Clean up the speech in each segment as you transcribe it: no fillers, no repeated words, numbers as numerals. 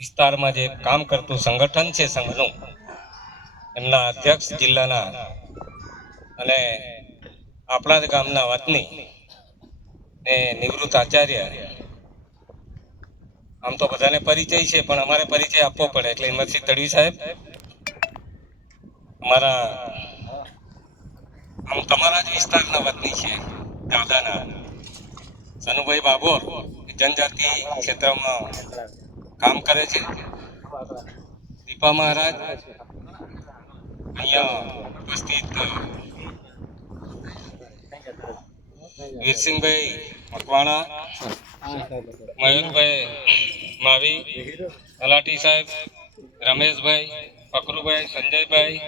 વિસ્તારમાં જે કામ કરતું સંગઠન છે સંઘનું, એમના અધ્યક્ષ જિલ્લાના અને આપણા જ ગામના વતની ને નિવૃત્ત આચાર્ય, આમ તો બધાને પરિચય છે પણ અમારે પરિચય આપવો પડે એટલે હિંમતસિંહ તડવી સાહેબ, અમારા આમ તમારા જ વિસ્તારના વતની છે દાદાના સનુભાઈ બાબોર, જનજાતિ ક્ષેત્રમાં કામ કરે છે. દીપા મહારાજ અહીંયા ઉપસ્થિત વીરસિંહભાઈ મકવાણા, મયુરભાઈ માવી, તલાટી સાહેબ, રમેશભાઈ, ફકરુભાઈ, સંજયભાઈ,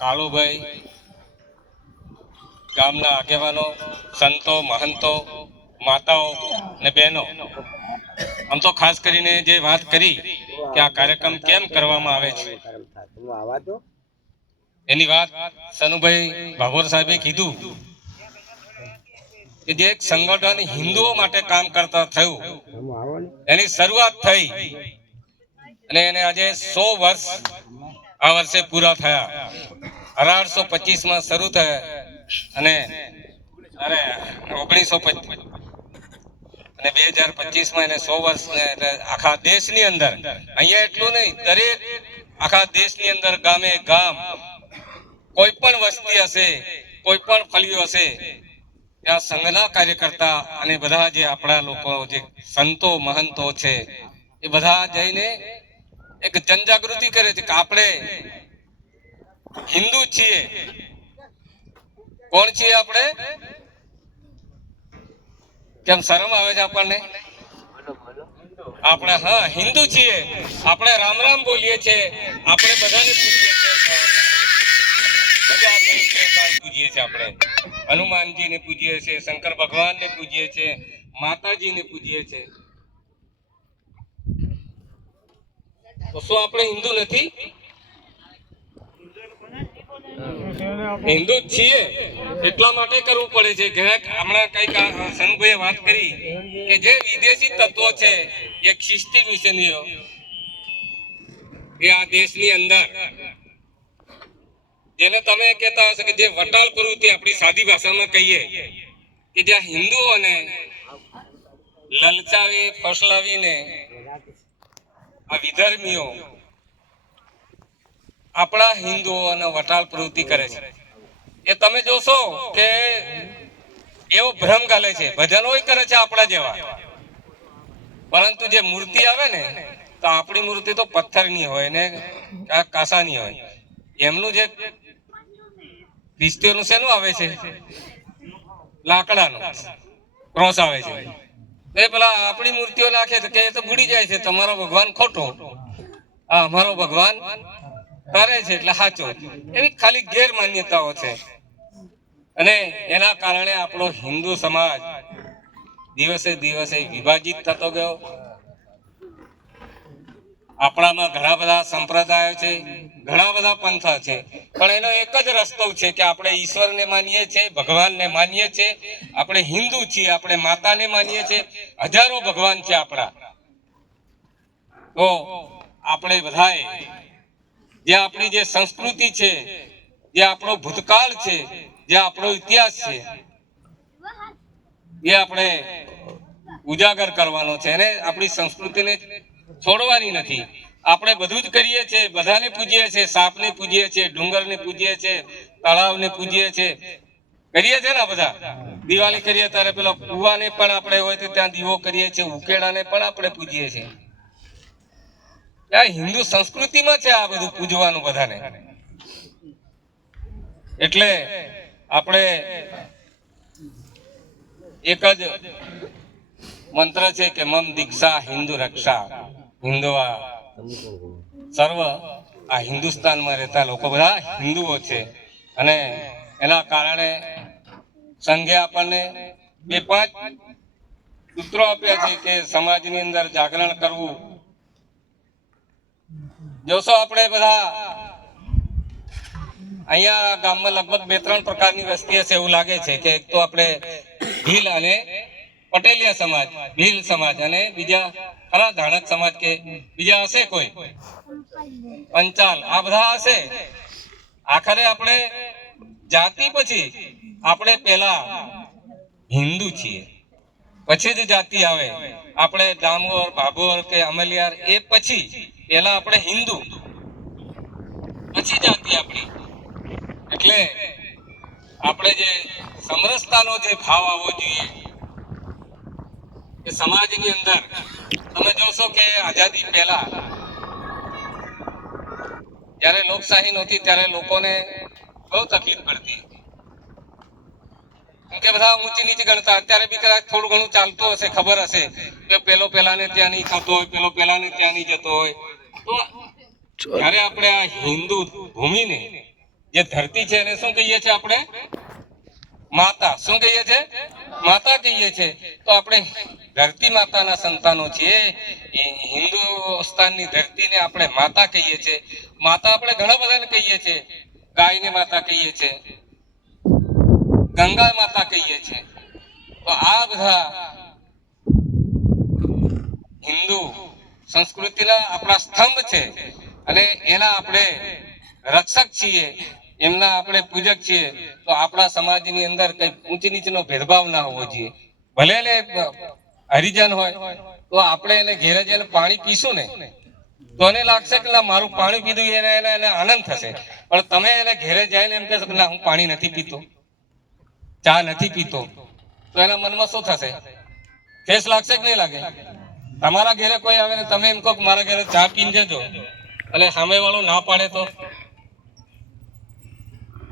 કાળુભાઈ, ગામના આગેવાનો, સંતો, મહંતો, માતાઓ ને બહેનો, આમ તો ખાસ કરીને જે વાત કરી કે આ કાર્યક્રમ કેમ કરવામાં આવે છે એની વાત સનુભાઈ ભાભોર સાહેબે કીધું કે જે એક સંગઠન હિન્દુઓ માટે કામ કરતા થયું એની શરૂઆત થઈ અને એને આજે 100 વર્ષ આ વર્ષે પૂરા થયા. 1825 માં શરૂ થયા અને 1925 અને 2025 માં એને 100 વર્ષ આખા દેશની અંદર, અહીંયા એટલું નહીં, દરેક આખા દેશની અંદર ગામે ગામ કોઈ પણ વસ્તી હશે, કોઈ પણ ફળિયું હશે, ત્યાં સંઘના કાર્યકર્તા અને બધા જે આપણા લોકો જે સંતો મહંતો છે એ બધા જઈને એક જનજાગૃતિ કરે છે કે આપણે હિન્દુ છીએ. કોણ છીએ આપણે? કેમ શરમ આવે છે આપણને? આપણે હા હિન્દુ છીએ. આપણે રામ રામ બોલીએ છીએ, આપણે બધાને પૂજીએ છીએ, પૂજીએ છીએ, આપણે હનુમાનજીને પૂજીએ છીએ, શંકર ભગવાનને પૂજીએ છીએ, માતાજીને પૂજીએ છીએ. તો શું આપણે હિન્દુ નથી? હિન્દુ છીએ. એટલા માટે કરવું પડે છે કે હમણાં કઈક સનુભાઈએ વાત કરી કે જે વિદેશી તત્વો છે, એ ખ્રિસ્તી મિશનરીઓ એ આ દેશની અંદર, જેને તમે કહેતા હશો કે જે વટાળ પ્રવૃત્તિ, આપણી સાદી ભાષામાં કહીએ કે જ્યાં હિન્દુઓને લલચાવી ફસલાવીને આ વિધર્મીઓ આપણા હિન્દુઓને વટાળ પ્રવૃત્તિ કરે છે. એ તમે જોશો કે એવો ભ્રમ ગાલે છે, ભજનો કરે છે આપણા જેવા, પરંતુ જે મૂર્તિ આવે ને તો આપણી મૂર્તિ તો પથ્થરની હોય ને કાસાની હોય. એમનું જે ખ્રિસ્તીઓનું શેનું આવે છે? લાકડાનું ક્રોસ આવે છે. એ પેલા આપણી મૂર્તિઓ નાખે તો કે એ તો ભૂલી જાય છે તમારો ભગવાન ખોટો, આ અમારો ભગવાન કરે છે એટલે સાચો. એવી ખાલી ગેરમાન્યતાઓ છે અને એના કારણે આપણો હિન્દુ સમાજ દિવસે દિવસે વિભાજિત થતો ગયો. આપણામાં ઘણા બધા સંપ્રદાયો છે, ઘણા બધા પંથ છે, પણ એનો એક જ રસ્તો છે કે આપણે ઈશ્વરને માનીએ છીએ, ભગવાનને માનીએ છીએ, આપણે હિન્દુ છીએ, આપણે માતાને માનીએ છીએ, હજારો ભગવાન છે આપણા. તો આપણે બધાએ જે આપણી જે સંસ્કૃતિ છે, જે આપણો ભૂતકાળ છે, જે આપણો ઇતિહાસ છે, એ આપણે ઉજાગર કરવાનો છે અને આપણી સંસ્કૃતિને છોડવાની નથી. આપણે બધું જ કરીએ છીએ, બધાને પૂજીએ છીએ, સાપને પૂજીએ છીએ, ડુંગરને પૂજીએ છીએ, તળાવને પૂજીએ છીએ, કરીએ છીએ ને બધા. દિવાળી કરીએ ત્યારે પેલો કુવાને પણ આપણે હોય તો ત્યાં દીવો કરીએ છીએ, ઉકેડાને પણ આપણે પૂજીએ છીએ. આ હિન્દુ સંસ્કૃતિમાં છે આ બધું પૂજવાનું બધાને. એટલે આપણે એક જ મંત્ર છે કે મમ દીક્ષા હિન્દુ રક્ષા. હિન્દુઆ સર્વ આ હિન્દુસ્તાનમાં રહેતા લોકો બધા હિન્દુઓ છે અને એના કારણે સંઘે આપણને 2-5 સૂત્રો આપ્યા છે કે સમાજની અંદર જાગરણ કરવું. જોશો આપણે બધા અહીંયા ગામમાં લગભગ 2-3 પ્રકારની વસ્તી હશે એવું લાગે છે કે એક તો આપણે ભીલ અને પટેલિયા સમાજ, ભીલ સમાજ અને બીજા ખરા ધાણક સમાજ કે બીજા હશે કોઈ પંચાલ આ બધા હશે. આખરે આપણે જાતિ પછી આપણે પેલા હિન્દુ છીએ, પછી જ જાતિ આવે. આપણે ડામોર ભાભોર કે અમલિયાર એ પછી પેલા આપણે હિન્દુ પછી જાતિ આપણી. એટલે આપણે જે સમરસતાનો જે ભાવ આવવો જોઈએ કે સમાજની અંદર તમે જોશો કે આઝાદી પહેલા જ્યારે લોકશાહી નહોતી ત્યારે લોકોને બહુ તકલીફ પડતી કે બધા ઊંચી નીચી ગણતા. અત્યારે બી કદાચ થોડું ઘણું ચાલતું હશે, ખબર હશે કે પેલો પેલાને ત્યાં નહીં થતો હોય, પેલો પેલાને ત્યાં નહીં જતો હોય. તો જ્યારે આપણે આ હિન્દુ ભૂમિને જે ધરતી છે એને શું કહીએ છીએ આપણે? માતા. શું કહીએ છીએ? માતા કહીએ છીએ. તો આપણે ધરતી માતાના સંતાનો છીએ. હિન્દુસ્તાનની ધરતીને આપણે માતા કહીએ છીએ. માતા આપણે ઘણા બધાને કહીએ છીએ. ગાયને માતા કહીએ છીએ, ગંગા માતા કહીએ છીએ. તો આ બધા હિન્દુ સંસ્કૃતિના આપણા સ્તંભ છે અને એના આપણે રક્ષક છીએ, એમના આપણે પૂજક છીએ. તો આપણા સમાજની અંદર કઈ ઊંચી નીચનો ભેદભાવ ના હોવો જોઈએ. ભલે ને હરિજન હોય તો આપણે એને ઘેરે જઈને પાણી પીશું ને તો એને લાગશે કે ના મારું પાણી પીધું એને આનંદ થશે. પણ તમે એને ઘેરે જઈને એમ કહેશો કે ના હું પાણી નથી પીતો, ચા નથી પીતો, તો એના મનમાં શું થશે? ઠેસ લાગશે કે નહીં લાગે? તમારા ઘરે કોઈ આવે ને તમે એમ કહો કે મારા ઘરે ચા પીને જજો અને સામે વાળો ના પાડે તો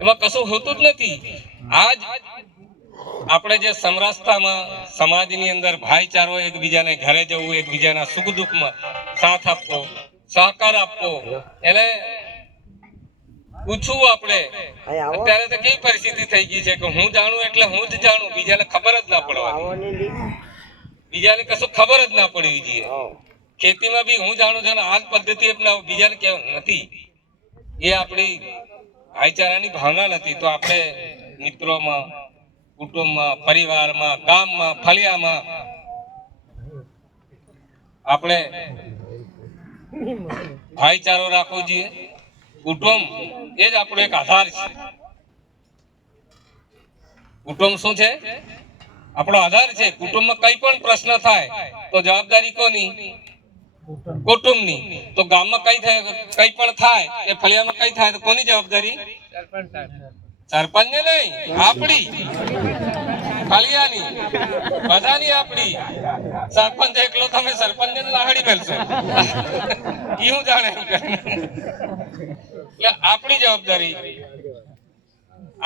એમાં કશું હોતું જ નથી. આજ આપણે જે સમરસતામાં સમાજની અંદર ભાઈચારો, એકબીજાને ઘરે જવું, એકબીજાના સુખ દુઃખમાં સાથ આપવો, સહકાર આપવો, એને પૂછવું. આપણે અત્યારે તો કેવી પરિસ્થિતિ થઈ ગઈ છે કે હું જાણું એટલે હું જ જાણું, બીજાને ખબર જ ના પડવાની, બીજાને કશું ખબર જ ના પડવી જોઈએ. ખેતીમાં બી હું જાણું છું આ જ પદ્ધતિ અપનાવું, બીજાને કેવું નથી. એ આપણી ભાઈચારાની ભાવના નથી. તો આપણે મિત્રોમાં, કુટુંબમાં, પરિવારમાં, ગામમાં, ફળિયામાં આપણે ભાઈચારો રાખવો જોઈએ. કુટુંબ એ જ આપણો એક આધાર છે. કુટુંબ શું છે? આપણો આધાર છે. કુટુંબમાં કઈ પણ પ્રશ્ન થાય તો જવાબદારી કોની? કુટુંબની. તો ગામમાં કઈ પણ થાય એ ફળિયામાં કઈ થાય તો કોની જવાબદારી? સરપંચ ને નહીં, આપણી ફળિયાની, બધાની આપણી. સરપંચ એકલો તમે સરપંચ ને લાહડી મેલશો એ હું જાણે. એટલે આપણી જવાબદારી.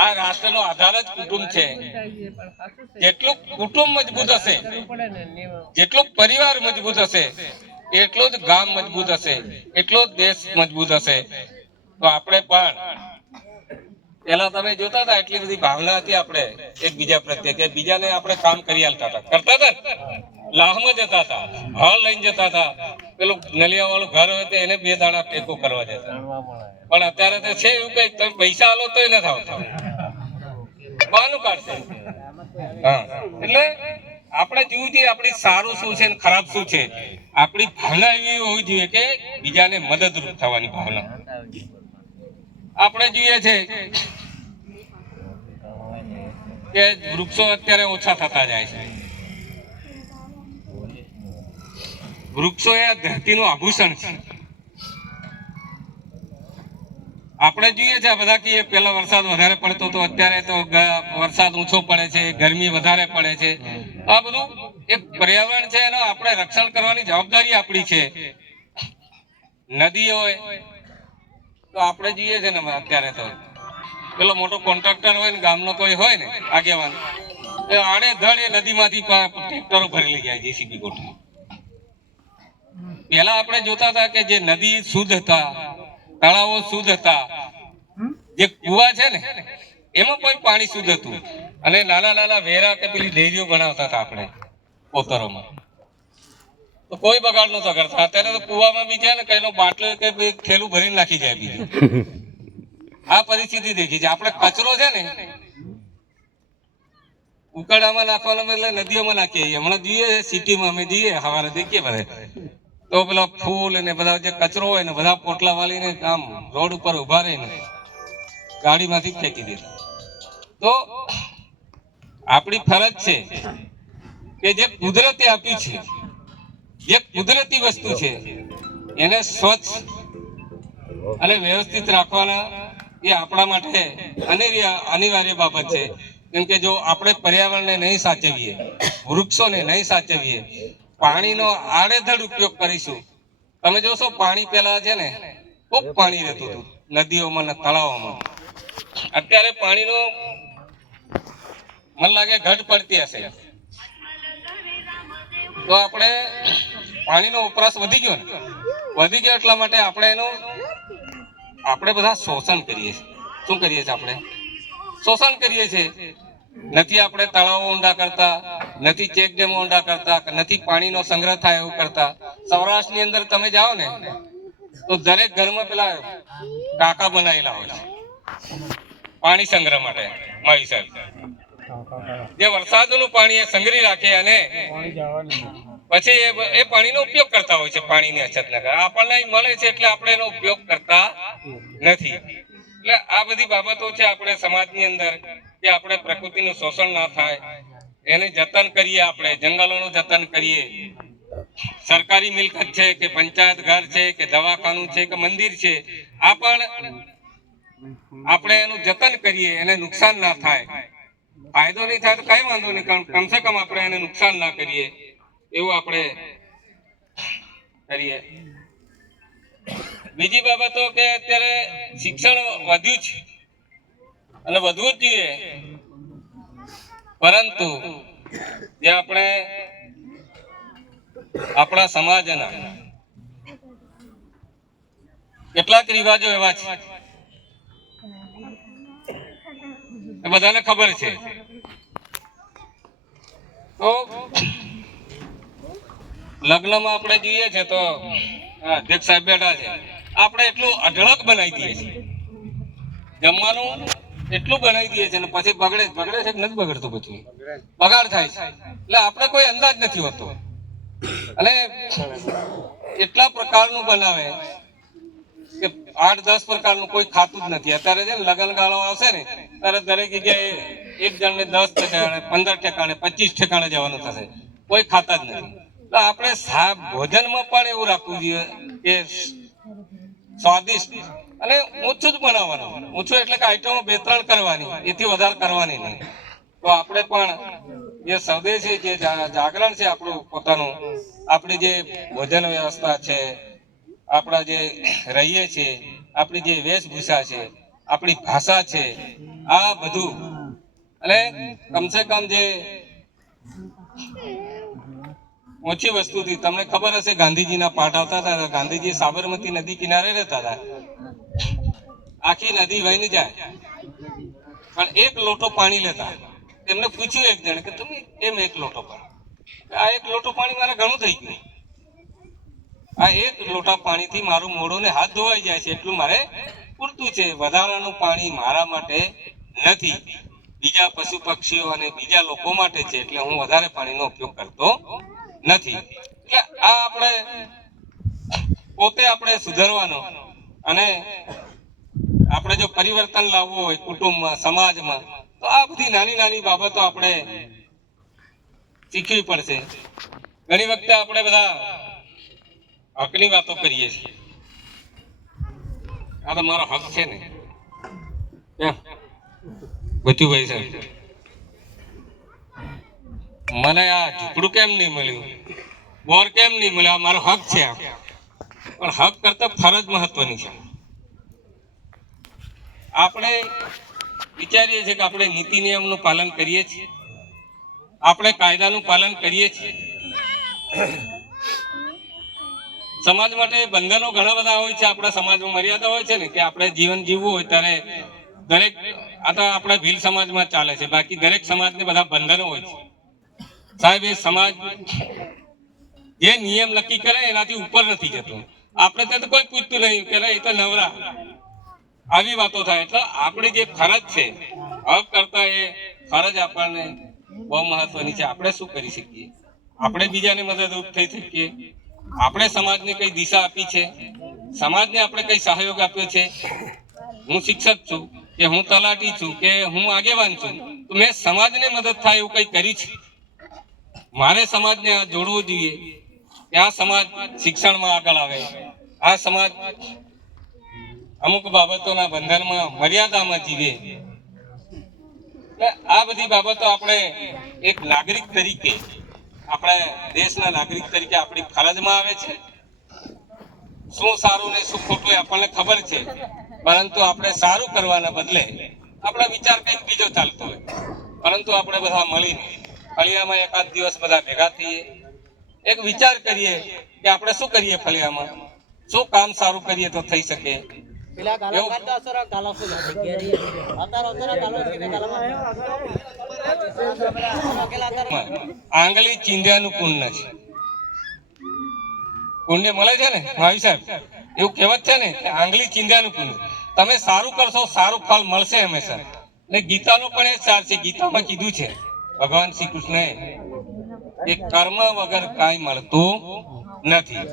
આ રાષ્ટ્રનો આધાર જ કુટુંબ છે. જેટલું કુટુંબ મજબૂત હશે, જેટલું પરિવાર મજબૂત હશે, એટલો જ ગામ મજબૂત હશે, એટલો જ દેશ મજબૂત હશે. તો આપણે પણ પેલા તમે જોતા હતા એટલી બધી ભાવના હતી આપણે એકબીજા પ્રત્યે કે બીજાને આપણે કામ કરી આલતા હતા, કરતા હતા, લાહમાં જતા હતા, હળ લઈને જતા હતા. પેલું નલિયા વાળું ઘર હોય તો એને 2 દાણા ટેકો કરવા જતા. પણ અત્યારે તો છે એવું કઈ તમે પૈસા આલો તોય નથી આવતા, બહાનું કાઢશે. હા, એટલે આપણે જોવું જોઈએ આપણી સારું શું છે ને ખરાબ શું છે. આપણી ભાવના એવી હોવી જોઈએ કે બીજાને મદદરૂપ થવાની ભાવના. આપણે જોઈએ છે કે વૃક્ષો અત્યારે ઓછા થતા જાય છે. વૃક્ષો એ ધરતીનું આભૂષણ છે. આપણે જોઈએ છે બધા કે પેલા વરસાદ વધારે પડતો હતો, અત્યારે તો વરસાદ ઓછો પડે છે, ગરમી વધારે પડે છે. આ બધું એક પર્યાવરણ છે, એનો આપણે રક્ષણ કરવાની જવાબદારી આપણી છે. નદી હોય તો આપણે જોઈએ છે ને અત્યારે તો પેલો મોટો કોન્ટ્રાક્ટર હોય ને ગામનો કોઈ હોય ને આગેવાન, એ આડે ધડ એ નદીમાંથી ટ્રેક્ટરો ભરેલી જાય જેસીબી ગોઠવી. પેલા આપણે જોતા હતા કે જે નદી શુદ્ધ હતા, તળાવો શુદ્ધ હતા, જે કુવા છે ને એમાં પણ પાણી શુદ્ધ હતું અને નાના નાના વેરા કે પેલી ડેરીઓ બનાવતા હતા આપણે પોતરોમાં. તો કોઈ બગાડ નતો કરતા. અત્યારે તો કુવામાં બી છે ને કઈનો બાટલો કે થેલું ભરીને નાખી જાય બીજું. આ પરિસ્થિતિ દેખી છે. આપણે કચરો છે ને ઉકરડામાં નાખવાનો એટલે નદીઓમાં નાખીએ. હમણાં જોઈએ સિટીમાં અમે જઈએ સવારે દેખીએ બધે તો પેલા ફૂલ ને બધા જે કચરો હોય ને બધા પોટલા વાળીને આમ રોડ ઉપર ઉભા રહીને ગાડીમાંથી ફેંકી દે. તો આપણી ફરજ છે કે જે કુદરતે આપી છે, જે કુદરતી વસ્તુ છે એને સ્વચ્છ અને વ્યવસ્થિત રાખવાના એ આપણા માટે અનિવાર્ય બાબત છે. કેમ કે જો આપણે પર્યાવરણને નહીં સાચવીએ, વૃક્ષોને નહીં સાચવીએ, પાણીનો આડેધડ ઉપયોગ કરીશું. તમે જોશો પાણી પેલા છે ને ખૂબ પાણી રહેતું હતું નદીઓમાં ને તળાવોમાં. અત્યારે પાણીનો મને લાગે ઘટ પડતી હશે. તો આપણે પાણીનો વપરાશ વધી ગયો ને, વધી ગયો એટલા માટે આપણે બધા શોષણ કરીએ છીએ. શું કરીએ છીએ? આપણે શોષણ કરીએ છીએ. નથી આપણે તળાવો ઊંડા કરતા, નથી ચેકડેમો ઊંડા કરતા, નથી પાણીનો સંગ્રહ થાય એવું કરતા. સૌરાષ્ટ્રની અંદર તમે જાઓ ને તો દરેક ઘરમાં પેલા ટાંકા બનાવેલા હોય છે પાણી સંગ્રહ માટે. મારી સાહેબ જે વરસાદનું પાણી એ સંગ્રહી રાખે અને પછી એ પાણીનો ઉપયોગ કરતા હોય છે. પાણીની અછત ના કરે આપણને મળે છે એટલે આપણે એનો ઉપયોગ કરતા નથી. એટલે આ બધી બાબતો છે આપણે સમાજની અંદર કે આપણે પ્રકૃતિનું શોષણ ના થાય એને જતન કરીએ. આપણે જંગલોનું જતન કરીએ. સરકારી મિલકત છે કે પંચાયત ઘર છે કે દવાખાનું છે કે મંદિર છે, આ પણ આપણે એનું જતન કરીએ, એને નુકસાન ના થાય. ફાયદો નહીં થાય તો કઈ વાંધો નહીં, કારણ કમસે કમ આપણે એને નુકસાન ના કરીએ એવું આપણે કરીએ. બીજી બાબતો કે અત્યારે શિક્ષણ વધ્યું છે અને વધવું જ જોઈએ, પરંતુ જે આપણા સમાજના કેટલાક રિવાજો એવા છે એ બધાને ખબર છે. તો લગ્નમાં આપણે જોઈએ છે તો અધ્યક્ષ સાહેબ બેઠા છે, આપણે એટલું અઢળક બનાવી દઈએ છીએ, જમવાનું એટલું બનાવી દઈએ છીએ ને પછી બગડે છે કે નથી બગડતું? પછી બગાડ થાય છે. એટલે આપણે કોઈ અંદાજ નથી હોતો અને એટલા પ્રકારનું બનાવે કે 8-10 પ્રકારનું કોઈ ખાતું જ નથી. અત્યારે છે ને લગ્ન ગાળો આવશે ને ત્યારે દરેક જગ્યાએ એક જણને 10 ઠેકાણે, 15 ઠેકાણે, 25 ઠેકાણે જવાનું થશે, કોઈ ખાતા જ નથી. તો આપણે ભોજનમાં પણ એવું રાખવું જોઈએ કે સ્વાદિષ્ટ અને ઓછું જ બનાવવાનું. ઓછું એટલે કે આઈટમો 2-3 કરવાની, એથી વધારે કરવાની નહીં. તો આપણે પણ જે સ્વદેશી જે જાગરણ છે આપણું પોતાનું, આપણી જે ભોજન વ્યવસ્થા છે, આપણા જે રહીએ છીએ, આપણી જે વેશભૂષા છે, આપણી ભાષા છે, આ બધું અને કમસે કમ જે ઓછી વસ્તુથી તમને ખબર હશે ગાંધીજીના પાઠ આવતા હતા. ગાંધીજી સાબરમતી નદી કિનારે રહેતા હતા. આખી નદી વહીને જાય પણ એક લોટો પાણી લેતા. તેમને પૂછ્યું એક જણે કે તમે કેમ એક લોટો પાણી? આ એક લોટો પાણી મારે ઘણું થઈ ગયું. આ એક લોટા પાણીથી મારું મોઢું ને હાથ ધોવાઈ જાય છે, એટલું મારે પૂરતું છે. વધારાનું પાણી મારા માટે નથી, બીજા પશુ પક્ષીઓ અને બીજા લોકો માટે છે, એટલે હું વધારે પાણીનો ઉપયોગ કરતો નથી. એટલે આ આપણે પોતે આપણે સુધારવાનું અને આપણે જો પરિવર્તન લાવવું હોય કુટુંબમાં, સમાજમાં, તો આ બધી નાની નાની બાબતો આપણે શીખવી પડશે. ઘણી વખતે આપણે બધા હકની વાતો કરીએ છીએ. આ તો મારો હક છે ને, બચુભાઈ સાહેબ, મને આ ઝૂંપડું કેમ નહીં મળ્યું, બોર કેમ નહીં મળ્યો, મારો હક છે. પણ હક કરતા ફરજ મહત્વની છે. આપણે વિચારીએ છીએ કે આપણે નીતિ નિયમનું પાલન કરીએ છીએ, આપણે કાયદાનું પાલન કરીએ છીએ. સમાજ માટે બંધનો ઘણા બધા હોય છે. આપણા સમાજમાં મર્યાદા હોય છે ને કે આપણે જીવન જીવવું હોય ત્યારે દરેક, આ તો આપણા ભીલ સમાજમાં ચાલે છે, બાકી દરેક સમાજને બધા બંધનો હોય છે. સાહેબ, એ સમાજ જે નિયમ નક્કી કરે એનાથી ઉપર નથી જતો. આપણે ત્યાં તો કોઈ પૂછતું નહીં કે એ તો નવરા, આવી વાતો થાય. એટલે આપણી જે ફરજ છે, હક કરતા એ ફરજ આપણને બહુ મહત્વની છે. આપણે શું કરી શકીએ? આપણે બીજાને મદદરૂપ થઈ શકીએ? આપણે સમાજને કઈ દિશા આપી છે? સમાજને આપણે કઈ સહયોગ આપ્યો છે? હું શિક્ષક છું કે હું તલાટી છું કે હું આગેવાન છું, તો મેં સમાજને મદદ થાય એવું કઈ કરી છે? મારે સમાજને આ જોડવું જોઈએ કે આ સમાજ શિક્ષણમાં આગળ આવે, આ સમાજ અમુક બાબતોના બંધનમાં મર્યાદામાં જીવે. આ બધી બાબતો આપણે એક નાગરિક તરીકે, આપણે દેશના નાગરિક તરીકે આપણી ફરજમાં આવે છે. શું સારું ને શું ખોટું એ આપણને ખબર છે, પરંતુ આપણે સારું કરવાના બદલે આપણા વિચાર કંઈક બીજો ચાલતો હોય. પરંતુ આપણે બધા મળીને ફળિયામાં એકાદ દિવસ બધા ભેગા થઈએ, એક વિચાર કરીએ કે આપણે શું કરીએ, ફળિયામાં શું કામ સારું કરીએ તો થઈ શકે. આંગળી ચીંધ્યાનું પુણ્ય છે. પુણ્ય મળે છે ને ભાઈ સાહેબ, એવું કહેવત છે ને કે આંગળી ચીંધ્યાનું પુણ્ય. તમે સારું કરશો સારું ફળ મળશે હંમેશા. ને ગીતાનો પણ એ સાર છે. ગીતામાં કીધું છે ભગવાન શ્રી કૃષ્ણએ કે કર્મ વગર કાંઈ મળતું નથી.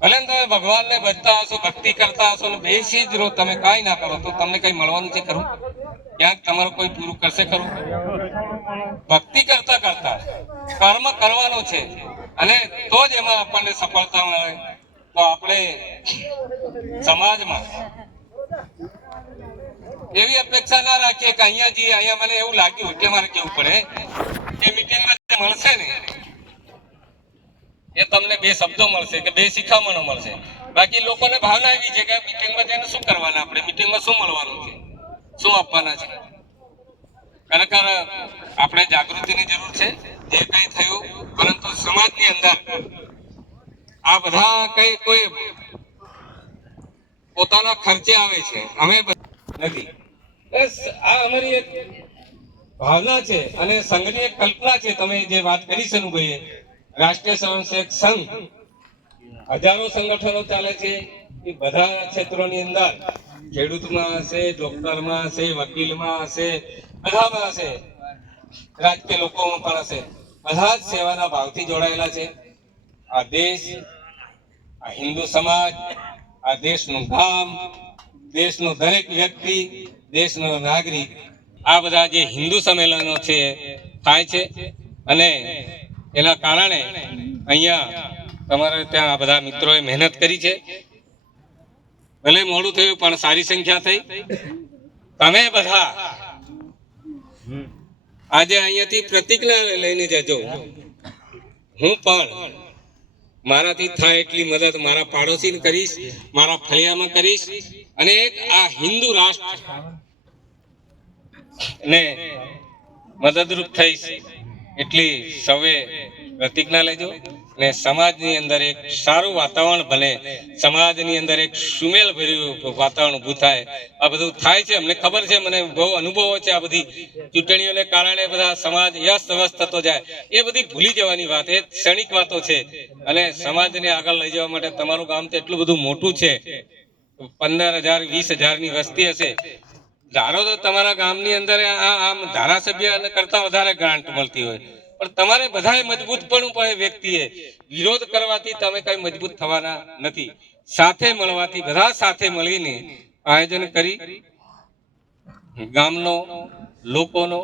ભલે તમે ભગવાનને ભજતા હશો, ભક્તિ કરતા હશો ને બેસી જ રહો, તમે કાંઈ ના કરો તો તમને કઈ મળવાનું છે ખરું? ક્યાંક તમારું કોઈ પૂરું કરશે ખરું? ભક્તિ કરતા કરતા કર્મ કરવાનો છે, અને તો જ એમાં આપણને સફળતા મળે. તો આપણે સમાજમાં એવી અપેક્ષા ના રાખીએ કે અહીંયા જઈએ, અહીંયા મને એવું લાગ્યું એટલે મારે કેવું પડે કે મીટિંગમાં જે મળશે ને એ તમને બે શબ્દો મળશે કે બે શિખામણો મળશે. બાકી લોકોને ભાવના એવી છે કે મીટિંગમાં જઈને શું કરવાના, આપણે મીટિંગમાં શું મળવાનું છે, શું આપવાના છે. ખરેખર આપણે જાગૃતિની જરૂર છે. જે કંઈ થયું, પરંતુ સમાજની અંદર આ બધા કઈ કોઈ પોતાના ખર્ચે આવે છે, અમે નથી. બસ આ અમારી એક ભાવના છે અને સંઘની એક કલ્પના છે. તમે જે વાત કરી છે ભાઈએ, રાષ્ટ્રીય સ્વયંસેવક સંઘ, હજારો સંગઠનો ચાલે છે. એ બધા ક્ષેત્રોની અંદર ખેડૂતમાં હશે, ડોક્ટરમાં હશે, વકીલમાં હશે, બધામાં હશે, રાજકીય લોકોમાં પણ હશે. બધા જ સેવાના ભાવથી જોડાયેલા છે. આ દેશ, આ હિન્દુ સમાજ, આ દેશનું ગામ, દેશનો દરેક વ્યક્તિ, દેશનો નાગરિક, આ બધા જે હિન્દુ સંમેલનો છે થાય છે. અને એના કારણે અહીંયા તમારે ત્યાં આ બધા મિત્રોએ મહેનત કરી છે. ભલે મોડું થયું પણ સારી સંખ્યા થઈ. તમે બધા આજે અહીંયાથી પ્રતિજ્ઞા લઈને જજો. હું પણ મારાથી થાય એટલી મદદ મારા પાડોશીને કરીશ, મારા ફળિયામાં કરીશ, અને એક આ હિન્દુ રાષ્ટ્ર ને મદદરૂપ થઈશ. એટલી સૌએ પ્રતિજ્ઞા લેજો ને સમાજની અંદર એક સારું વાતાવરણ બને, સમાજની અંદર એક સુમેળ ભર્યું વાતાવરણ ઊભું થાય. આ બધું થાય છે, અમને ખબર છે, મને બહુ અનુભવો છે. આ બધી ચૂંટણીઓને કારણે બધા સમાજ વ્યસ્ત થતો જાય, એ બધી ભૂલી જવાની વાત, એ ક્ષણિક વાતો છે. અને સમાજને આગળ લઈ જવા માટે તમારું ગામ તો એટલું બધું મોટું છે, 15,000 20,000 ની વસ્તી હશે. ધારો તો તમારા ગામની અંદર આમ ધારાસભ્ય કરતા વધારે ગ્રાન્ટ મળતી હોય, પણ તમારે બધાએ મજબૂત પણ પડે. વ્યક્તિએ વિરોધ કરવાથી તમે કઈ મજબૂત થવાના નથી. સાથે મળવાથી, બધા સાથે મળીને આયોજન કરી ગામનો, લોકોનો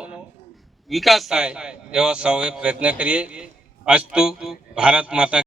વિકાસ થાય એવા સૌએ પ્રયત્ન કરીએ. અસ્તુ. ભારત માતા.